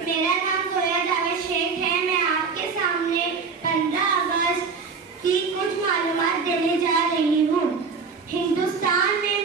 मेरा नाम जोया जावेद शेख है। मैं आपके सामने 15 अगस्त की कुछ मालूमात देने जा रही हूँ। हिंदुस्तान में